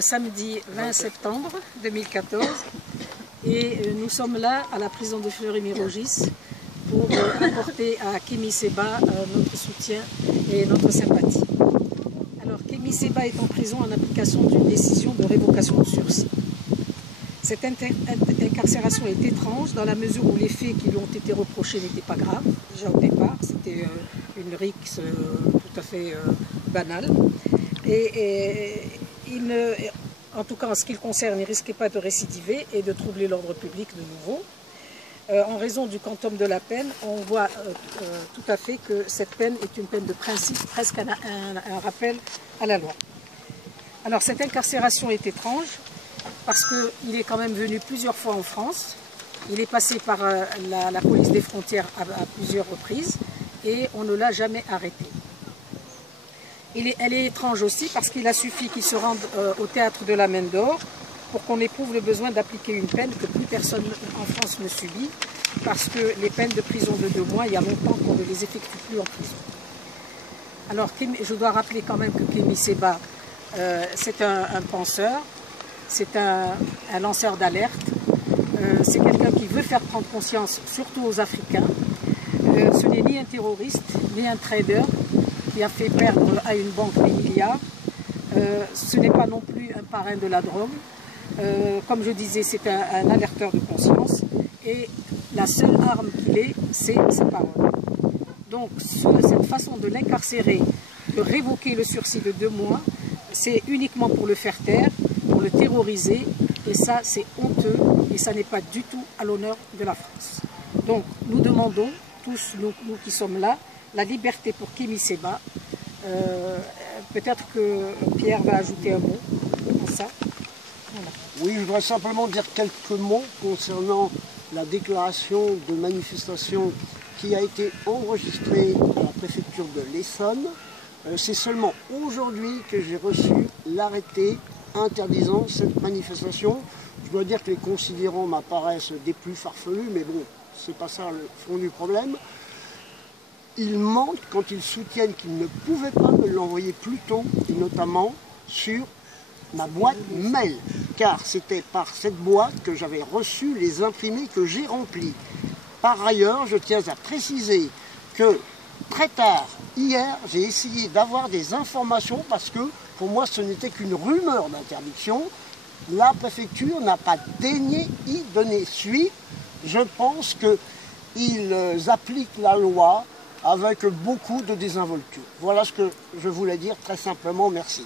Samedi 20 septembre 2014 et nous sommes là à la prison de Fleury-Mérogis pour apporter à Kémy Séba notre soutien et notre sympathie. Alors Kémy Séba est en prison en application d'une décision de révocation de sursis. Cette incarcération est étrange dans la mesure où les faits qui lui ont été reprochés n'étaient pas graves. Déjà au départ, c'était une rixe tout à fait banale. En tout cas en ce qui le concerne, il ne risquait pas de récidiver et de troubler l'ordre public de nouveau. En raison du quantum de la peine, on voit tout à fait que cette peine est une peine de principe, presque un rappel à la loi. Alors cette incarcération est étrange parce qu'il est quand même venu plusieurs fois en France. Il est passé par la police des frontières à plusieurs reprises et on ne l'a jamais arrêté. Elle est étrange aussi parce qu'il a suffi qu'il se rende au théâtre de la Mine d'Or pour qu'on éprouve le besoin d'appliquer une peine que plus personne en France ne subit, parce que les peines de prison de 2 mois, il y a longtemps qu'on ne les effectue plus en prison. Alors je dois rappeler quand même que Kémy Séba, c'est un penseur, c'est un lanceur d'alerte, c'est quelqu'un qui veut faire prendre conscience, surtout aux Africains. Ce n'est ni un terroriste, ni un trader qui a fait perdre à une banque des milliards. Ce n'est pas non plus un parrain de la drogue. Comme je disais, c'est un alerteur de conscience. Et la seule arme qu'il ait, c'est sa parole. Donc cette façon de l'incarcérer, de révoquer le sursis de 2 mois, c'est uniquement pour le faire taire, pour le terroriser. Et ça, c'est honteux et ça n'est pas du tout à l'honneur de la France. Donc nous demandons, tous nous qui sommes là, la liberté pour Kémy Séba. Peut-être que Pierre va ajouter un mot à ça. Voilà. Oui, je voudrais simplement dire quelques mots concernant la déclaration de manifestation qui a été enregistrée à la préfecture de l'Essonne. C'est seulement aujourd'hui que j'ai reçu l'arrêté interdisant cette manifestation. Je dois dire que les considérants m'apparaissent des plus farfelus, mais bon, c'est pas ça le fond du problème. Ils mentent quand ils soutiennent qu'ils ne pouvaient pas me l'envoyer plus tôt, et notamment sur ma boîte mail, car c'était par cette boîte que j'avais reçu les imprimés que j'ai remplis. Par ailleurs, je tiens à préciser que très tard, hier, j'ai essayé d'avoir des informations parce que pour moi ce n'était qu'une rumeur d'interdiction. La préfecture n'a pas daigné y donner suite. Je pense qu'ils appliquent la loi avec beaucoup de désinvolture. Voilà ce que je voulais dire très simplement. Merci.